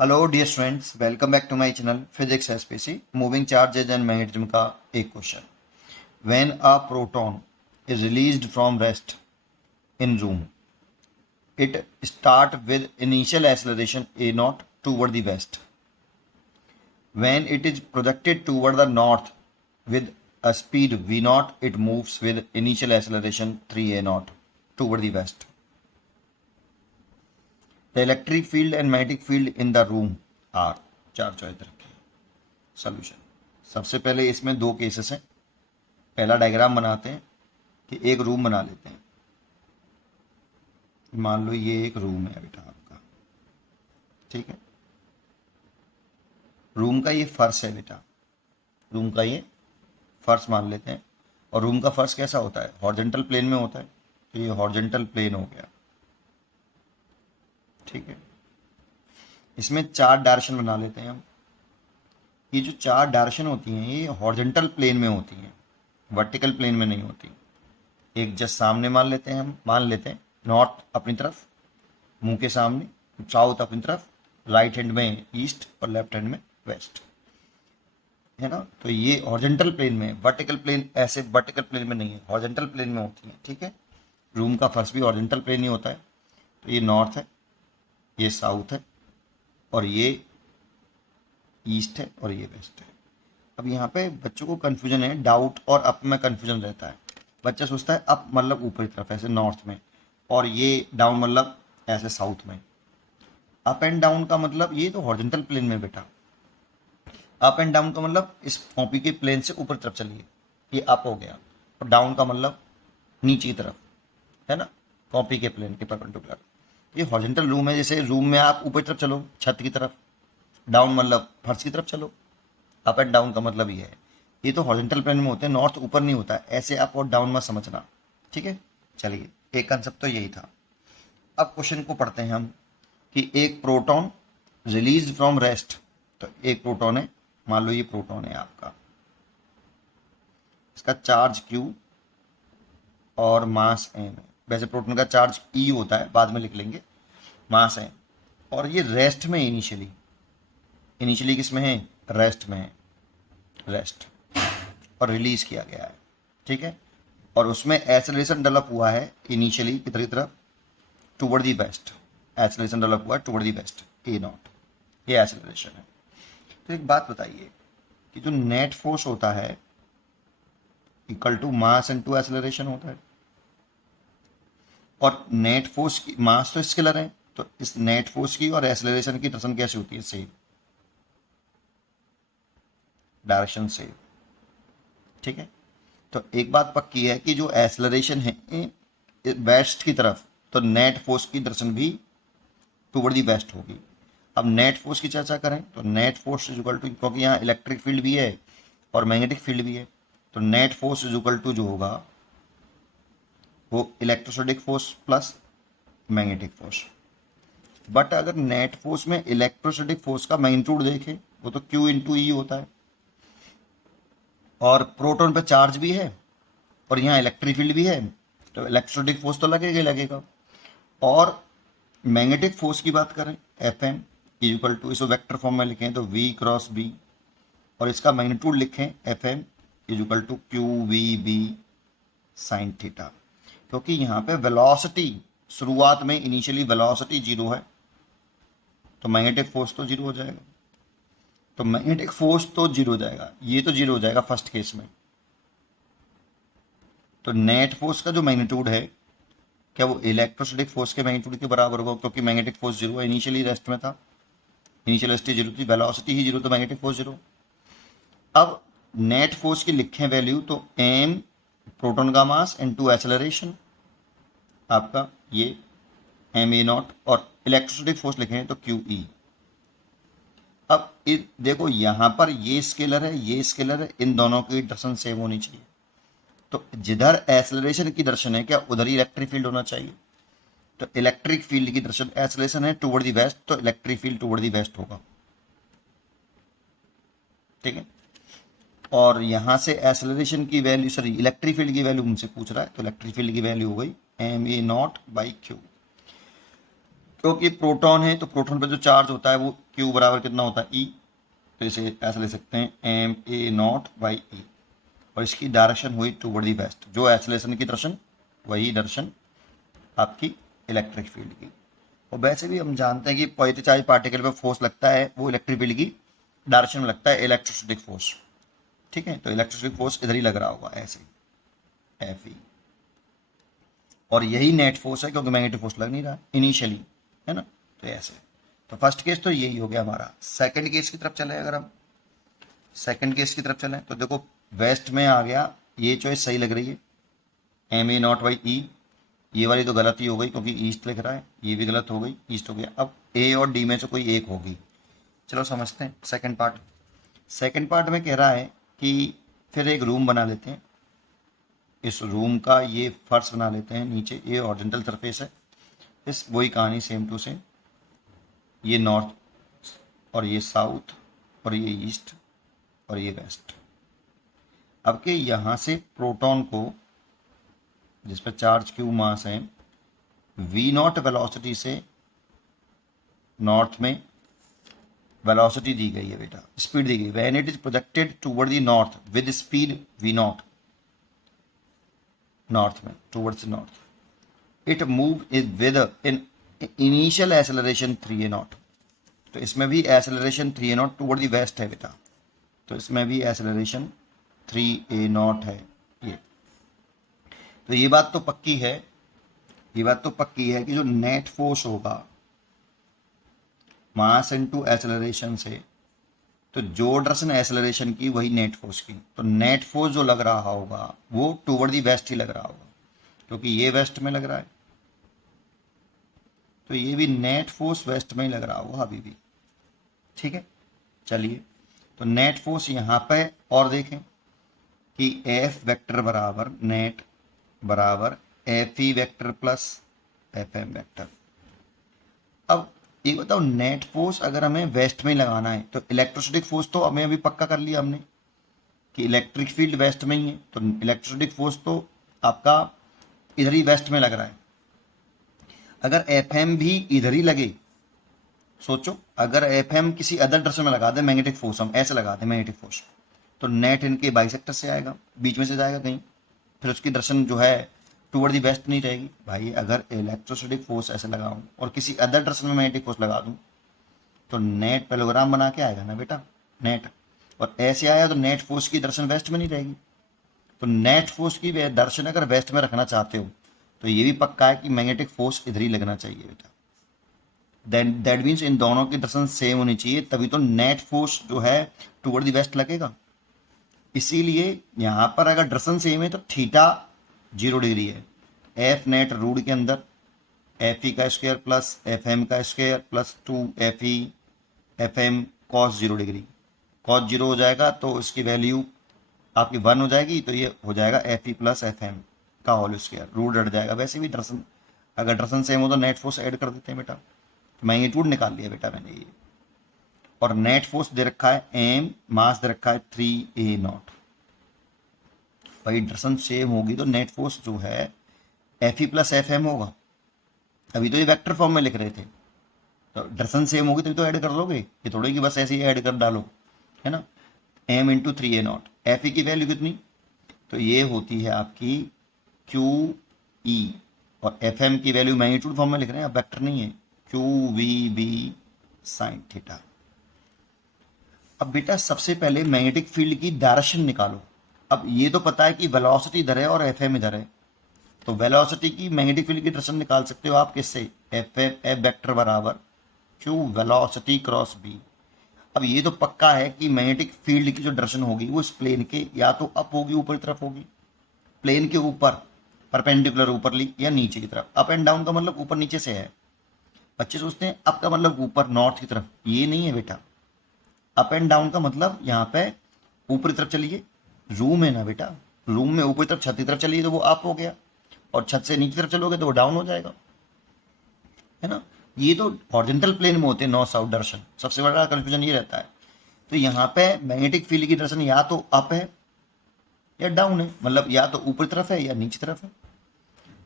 Hello dear students, welcome back to my channel physics SPC. Moving charges and magnetism का एक question. When a proton is released from rest in room, it start with initial acceleration a naught toward the west. When it is projected toward the north with a speed v naught, it moves with initial acceleration 3a naught toward the west. The electric field and magnetic field in the room are चार choice रखे. Solution. सबसे पहले इसमें दो cases हैं. पहला diagram बनाते हैं कि एक रूम बना लेते हैं. मान लो ये एक रूम है बेटा आपका, ठीक है. रूम का ये फर्श है बेटा, रूम का ये फर्श मान लेते हैं. और रूम का फर्श कैसा होता है? हॉरिजॉन्टल प्लेन में होता है. तो ये हॉरिजॉन्टल प्लेन हो गया, ठीक है. इसमें चार डायरेक्शन बना लेते हैं हम. ये जो चार डायरेक्शन होती हैं ये हॉरिजॉन्टल प्लेन में होती हैं, वर्टिकल प्लेन में नहीं होती. एक जस्ट सामने मान लेते हैं, हम मान लेते हैं नॉर्थ अपनी तरफ मुंह के सामने, साउथ अपनी तरफ, राइट हैंड में ईस्ट और लेफ्ट हैंड में वेस्ट, है ना. तो ये हॉरिजॉन्टल प्लेन में, वर्टिकल प्लेन ऐसे वर्टिकल प्लेन में नहीं है, हॉरिजॉन्टल प्लेन में होती है, ठीक है. रूम का फर्श भी हॉरिजॉन्टल प्लेन ही होता है. तो ये नॉर्थ है, ये साउथ है, और ये ईस्ट है, और ये वेस्ट है. अब यहाँ पे बच्चों को कन्फ्यूजन है, डाउट और अप में कन्फ्यूजन रहता है. बच्चा सोचता है अप मतलब ऊपरी तरफ ऐसे नॉर्थ में, और ये डाउन मतलब ऐसे साउथ में. अप एंड डाउन का मतलब ये तो हॉरिजॉन्टल प्लेन में बेटा. अप एंड डाउन का मतलब इस कॉपी के प्लेन से ऊपर तरफ चलिए, ये अप हो गया. और डाउन का मतलब नीचे की तरफ, है ना, कॉपी के प्लेन के परपेंडिकुलर. ये हॉरिजॉन्टल रूम है. जैसे रूम में आप ऊपर तरफ चलो छत की तरफ, डाउन मतलब फर्श की तरफ चलो. अप एंड डाउन का मतलब ये है. ये तो हॉरिजॉन्टल प्लेन में होते हैं, नॉर्थ ऊपर नहीं होता है. ऐसे अप और डाउन मत समझना, ठीक है. चलिए, एक कंसेप्ट तो यही था. अब क्वेश्चन को पढ़ते हैं हम कि एक प्रोटॉन रिलीज फ्रॉम रेस्ट. तो एक प्रोटॉन है, मान लो ये प्रोटॉन है आपका, इसका चार्ज Q और मास m है. वैसे प्रोटॉन का चार्ज E होता है, बाद में लिख लेंगे. मास है, और ये रेस्ट में इनिशियली किस में है? रेस्ट में है, रेस्ट, और रिलीज किया गया है, ठीक है. और उसमें एक्सेलरेशन डेवलप हुआ है इनिशियली किधर की तरफ? Toward the west. Acceleration develop हुआ है toward the west, a naught, ये एक्सेलरेशन है. तो एक बात बताइए कि जो नेट फोर्स होता है equal to mass into acceleration होता है. और नेट फोर्स की, मास तो स्केलर है, तो इस नेट फोर्स की और एक्सेलरेशन की डायरेक्शन कैसे होती है? सेम डायरेक्शन से, ठीक है. तो एक बात पक्की है कि जो एक्सेलरेशन है वेस्ट की तरफ, तो नेट फोर्स की डायरेक्शन भी टुवर्ड दी वेस्ट होगी. अब नेट फोर्स की चर्चा करें तो net force is equal to, क्योंकि यहाँ इलेक्ट्रिक फील्ड भी है और मैग्नेटिक फील्ड भी है, तो net force is equal to जो होगा वो electrostatic force plus magnetic force. But अगर नेट फोर्स में इलेक्ट्रोस्टैटिक फोर्स का मैग्नीट्यूड देखें, वो तो Q इंटू ई होता है. और प्रोटॉन पे चार्ज भी है और यहाँ इलेक्ट्रिक फील्ड भी है, तो इलेक्ट्रोस्टैटिक फोर्स तो लगेगा ही लगेगा. और मैग्नेटिक फोर्स की बात करें, Fm इक्वल टू, इसको वेक्टर फॉर्म में लिखें तो V क्रॉस B, और इसका मैग्नीट्यूड लिखें Fm equal to QVB sine theta. क्योंकि यहाँ पे वेलोसिटी शुरुआत में इनिशियली वेलोसिटी जीरो है, तो मैग्नेटिक फोर्स तो जीरो हो जाएगा. तो मैग्नेटिक फोर्स तो जीरो हो जाएगा, ये तो जीरो हो जाएगा फर्स्ट केस में. तो नेट फोर्स का जो मैग्नीट्यूड है, क्या वो इलेक्ट्रोस्टैटिक फोर्स के मैग्नीट्यूड के बराबर होगा? क्योंकि मैग्नेटिक फोर्स जीरो है, इनिशियली रेस्ट में था, इनिशियल वेलोसिटी जीरो थी, वेलोसिटी ही जीरो, तो मैग्नेटिक फोर्स जीरो. अब नेट फोर्स की लिखें वैल्यू, तो m प्रोटॉन का मास इनटू एक्सेलरेशन आपका ये m a नॉट, और इलेक्ट्रोस्टैटिक फोर्स लिखें तो QE. अब देखो यहाँ पर ये स्केलर है, ये स्केलर है, इन दोनों की डायरेक्शन सेम होनी चाहिए. तो जिधर एक्सेलरेशन की डायरेक्शन है, क्या उधर ही इलेक्ट्रिक फील्ड होना चाहिए? तो इलेक्ट्रिक फील्ड की डायरेक्शन, एक्सेलरेशन है टुवर्ड दी वेस्ट, तो electric field toward the west होगा, ठीक है. और यहाँ से एक्सेलरेशन की वैल्यू, सॉरी इलेक्ट्रिक फील्ड की वैल्यू मुझसे पूछ रहा है, तो इलेक्ट्रिक फील्ड की वैल्यू हो गई m a not by Q. क्योंकि प्रोटॉन है तो प्रोटॉन पर जो चार्ज होता है वो क्यू बराबर कितना होता है ई, तो इसे ऐसे ले सकते हैं M A not by E, और इसकी डायरेक्शन हुई टूवर्ड दी वेस्ट, जो एक्सेलरेशन की डायरेक्शन वही डायरेक्शन आपकी इलेक्ट्रिक फील्ड की। और वैसे भी हम जानते हैं कि पॉजिटिव चार्ज पार्टिकल पे फोर्स लगता है वो इलेक्ट्रिक फील्ड की डायरेक्शन में लगता है, इलेक्ट्रोस्टैटिक फोर्स। ठीक है, तो इलेक्ट्रोस्टैटिक फोर्स इधर ही लग रहा होगा ऐसे एफ ई, और यही नेट फोर्स है क्योंकि मैग्नेटिक फोर्स लग नहीं रहा इनिशियली, है ना। तो ऐसे, तो फर्स्ट केस तो यही हो गया हमारा। सेकंड केस की तरफ चले, अगर हम सेकंड केस की तरफ चलें तो देखो वेस्ट में आ गया, ये चॉइस सही लग रही है M A not by E, ये वाली तो गलत ही हो गई क्योंकि ईस्ट लिख रहा है, ये भी गलत हो गई, ईस्ट हो गया। अब ए और डी में से कोई एक होगी। चलो समझते हैं सेकंड पार्ट। सेकंड पार्ट में कह रहा है कि फिर एक रूम बना लेते हैं, इस रूम का ये फर्श बना लेते हैं, नीचे ये हॉरिजॉन्टल सरफेस है, इस वही कहानी सेम टू सेम, ये नॉर्थ और ये साउथ और ये ईस्ट और ये वेस्ट। अब के यहाँ से प्रोटॉन को, जिस पर चार्ज क्यू मास है, वी नॉट वेलोसिटी से नॉर्थ में वेलोसिटी दी गई है बेटा, स्पीड दी गई, when it is projected toward the north with speed v naught, north में towards north, it move is with in initial acceleration 3a0। तो इसमें भी acceleration 3a0 toward the waste है बेटा, तो इसमें भी एक्सेलरेशन 3a0 है ये। तो ये बात तो पक्की है, ये बात तो पक्की है कि जो नेट फोर्स होगा मास इनटू एक्सेलरेशन से, तो जो डायरेक्शन एक्सेलरेशन की वही नेट फोर्स की, तो नेट फोर्स जो लग रहा होगा वो टूवर्ड दी वेस्ट ही लग रहा होगा, क्योंकि ये वेस्ट में लग रहा है तो ये भी नेट फोर्स वेस्ट में ही लग रहा होगा अभी भी। ठीक है, चलिए तो नेट फोर्स यहाँ पे, और देखें कि एफ वेक्टर बराबर नेट बराबर F E vector plus F M vector. अब एक बताओ, नेट फोर्स अगर हमें वेस्ट में लगाना है तो इलेक्ट्रोस्टैटिक फोर्स तो हमें अभी पक्का कर लिया हमने कि इलेक्ट्रिक फील्ड वेस्ट में ही है, तो इलेक्ट्रोस्टैटिक फोर्स तो आपका इधर ही वेस्ट में लग रहा है। अगर एफ एम भी इधर ही लगे, सोचो अगर एफ एम किसी अदर डायरेक्शन में लगा दे मैग्नेटिक फोर्स, हम ऐसे लगा दें मैग्नेटिक फोर्स, तो नेट इनके बाइसेक्टर से आएगा, बीच में से जाएगा कहीं, फिर उसकी डायरेक्शन जो है टूवर्ड दी वेस्ट नहीं रहेगी। भाई अगर इलेक्ट्रोस्टैटिक फोर्स ऐसे लगाऊं और किसी अदर डायरेक्शन में मैग्नेटिक फोर्स लगा दूं तो नेट पैरेललोग्राम बना के आएगा ना बेटा नेट, और ऐसे आया तो नेट फोर्स की डायरेक्शन वेस्ट में नहीं रहेगी। तो नेट फोर्स की डायरेक्शन अगर वेस्ट में रखना चाहते हो तो ये भी पक्का है कि मैग्नेटिक फोर्स इधर ही लगना चाहिए बेटा। दैट मीन्स इन दोनों की डायरेक्शन सेम होनी चाहिए, तभी तो नेट फोर्स जो है टूवर्ड दी वेस्ट लगेगा। इसीलिए यहाँ पर अगर डायरेक्शन सेम है तो थीटा 0 डिग्री है, एफ नेट रूट के अंदर एफ ई का स्क्वायर प्लस एफ एम का square plus 2 F E F M cos 0 degree, cos 0 हो जाएगा तो इसकी वैल्यू आपकी 1 हो जाएगी, तो ये हो जाएगा F E plus F M का होल स्क्वायर, रूट हट जाएगा। वैसे भी डायरेक्शन अगर डायरेक्शन सेम हो तो नेट फोर्स ऐड कर देते हैं बेटा, तो मैग्नीट्यूड निकाल लिया बेटा मैंने ये, और नेट फोर्स दे रखा है एम, मास दे रखा है 3a0। भाई डायरेक्शन सेम होगी तो नेट फोर्स जो है F E plus F M होगा। अभी तो ये वेक्टर फॉर्म में लिख रहे थे, तो डायरेक्शन सेम होगी तभी तो ऐड कर लोगे, ये थोड़ी कि बस ऐसे ही ऐड कर डालो, है ना। M into 3a0, F E की वैल्यू कितनी, तो ये होती है आपकी क्यू ई, और एफ एम की वैल्यू मैग्नीट्यूड फॉर्म में लिख रहे हैं, अब वेक्टर नहीं है, Q V B sine theta. अब बेटा सबसे पहले मैग्नेटिक फील्ड की डायरेक्शन निकालो। अब ये तो पता है कि वेलोसिटी इधर है और एफ एम इधर है, तो वेलोसिटी की मैग्नेटिक फील्ड की डायरेक्शन निकाल सकते हो आप किससे, एफ एफ वेक्टर बराबर क्यू वेलोसिटी क्रॉस बी। अब ये तो पक्का है कि मैग्नेटिक फील्ड की जो डायरेक्शन होगी वो इस प्लेन के या तो अप होगी, ऊपर की तरफ होगी, प्लेन के ऊपर परपेंडिकुलर ऊपरली, या नीचे की तरफ। अप एंड डाउन का मतलब ऊपर नीचे से है, बच्चे सोचते हैं अप का मतलब ऊपर नॉर्थ की तरफ, ये नहीं है बेटा। अप एंड डाउन का मतलब यहाँ पे ऊपरी तरफ चलिए, रूम है ना बेटा, रूम में ऊपरी तरफ छत की तरफ चलिए तो वो अप हो गया, और छत से नीचे तरफ चलोगे तो वो डाउन हो जाएगा, है ना। ये तो हॉरिजॉन्टल प्लेन में होते हैं नॉर्थ साउथ डायरेक्शन, सबसे बड़ा कंफ्यूजन ये रहता है। तो यहाँ पे मैग्नेटिक फील्ड की डायरेक्शन या तो अप है या डाउन है, मतलब या तो ऊपरी तरफ है या नीचे तरफ है।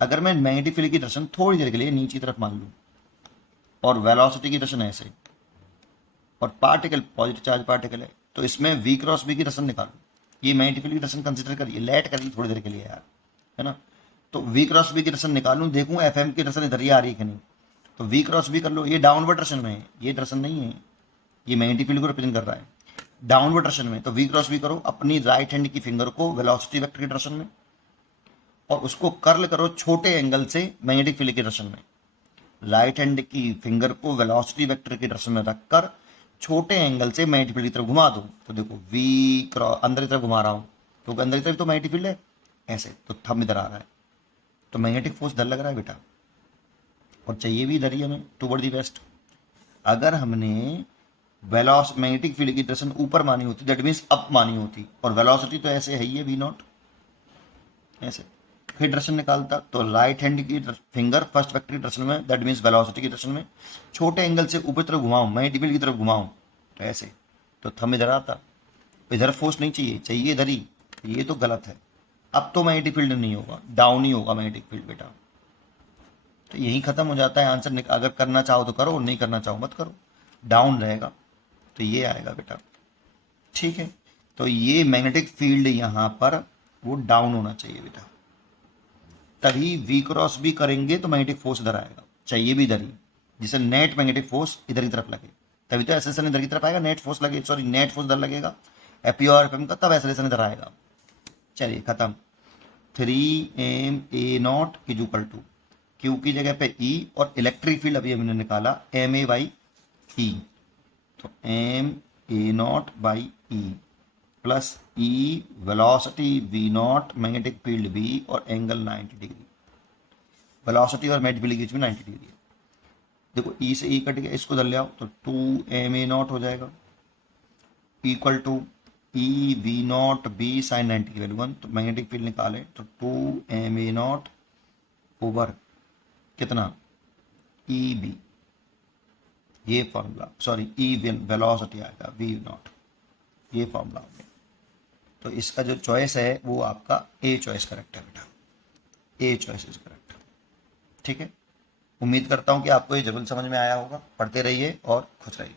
अगर मैं मैग्नेटिक फील्ड की डायरेक्शन थोड़ी देर के लिए नीचे तरफ मान लूँ और वेलोसिटी की डायरेक्शन ऐसे, और पार्टिकल पॉजिटिव चार्ज पार्टिकल है, तो इसमें v क्रॉस v की डायरेक्शन निकालो। ये मैग्नेटिक फील्ड की डायरेक्शन कंसिडर करिए, लेट करिए थोड़ी देर के लिए यार, है ना। तो v क्रॉस v की डायरेक्शन निकालूं, देखूं एफ एम की डायरेक्शन इधर ही आ रही है कि नहीं। तो v क्रॉस v कर लो, ये डाउनवर्ड डायरेक्शन में है, ये डायरेक्शन नहीं है, ये मैग्नेटिक फील्ड को रिप्रेजेंट कर रहा है डाउनवर्ड डायरेक्शन में। तो v क्रॉस v करो अपनी राइट हैंड की फिंगर को वेलोसिटी वेक्टर की डायरेक्शन में, और उसको कर्ल करो छोटे एंगल से मैग्नेटिक फील्ड की डायरेक्शन में। राइट हैंड की फिंगर को वेलोसिटी वेक्टर की डायरेक्शन में रखकर छोटे एंगल से मैग्नेटिक फील्ड की तरफ घुमा दो। तो देखो v क्रॉस अंदर की तरफ घुमा रहा हूँ, क्योंकि अंदर की तरफ तो मैग्नेटिक फील्ड है ऐसे, तो थंब इधर आ रहा है, तो मैग्नेटिक फोर्स इधर लग रहा है बेटा, और चाहिए भी इधर ही हमें, टूवर्ड दी वेस्ट। अगर हमने मैग्नेटिक फील्ड की डायरेक्शन ऊपर मानी होती, दैट मीन्स अप मानी होती, और वेलोसिटी तो ऐसे है ही है v नॉट ऐसे, फिर डायरेक्शन निकालता। तो राइट हैंड की फिंगर फर्स्ट वेक्टर की डायरेक्शन में, दैट मीन्स वेलोसिटी की डायरेक्शन में, छोटे एंगल से ऊपर तरफ घुमाऊं, मैग्नेटिक फील्ड की तरफ घुमाऊं, तो ऐसे, तो थंब इधर आता, इधर फोर्स नहीं चाहिए, चाहिए इधर ही, ये तो गलत है। अब तो मैग्नेटिक फील्ड नहीं होगा, डाउन ही होगा मैग्नेटिक फील्ड बेटा। तो यही खत्म हो जाता है आंसर। अगर करना चाहो तो करो, नहीं करना चाहो मत करो, डाउन रहेगा, तो ये आएगा बेटा, ठीक है। तो ये मैग्नेटिक फील्ड यहाँ पर वो डाउन होना चाहिए बेटा, तभी v क्रॉस v करेंगे तो मैग्नेटिक फोर्स इधर आएगा, चाहिए भी इधर ही, जिसे नेट मैग्नेटिक फोर्स इधर की तरफ लगे, तभी तो एसलेशन इधर की तरफ आएगा, नेट फोर्स लगे, सॉरी नेट फोर्स इधर लगेगा एपी और एफएम का, तब एसलेशन इधर आएगा। चलिए खत्म। 3ma is equal to Q की जगह पे E, और इलेक्ट्रिक फील्ड अभी हमने निकाला ma/e, तो ma0/e plus E velocity v0, magnetic field v, और एंगल 90 डिग्री, वेलोसिटी और मैग्नेटिक फील्ड के बीच में 90 डिग्री है। देखो E से E कट गया, इसको इधर ले आओ, तो 2ma0 हो जाएगा equal to E V naught B sine 90 की वैल्यू 1, तो मैग्नेटिक फील्ड निकालें तो 2ma0 ओवर कितना ई बी, ये फॉर्मूला, सॉरी ई वेलोसिटी आएगा v0, ये फॉर्मूला हो गया। तो इसका जो चॉइस है वो आपका ए चॉइस करेक्ट है बेटा, ए चॉइस इज करेक्ट, ठीक है। उम्मीद करता हूँ कि आपको ये जरूर समझ में आया होगा। पढ़ते रहिए और खुश रहिए।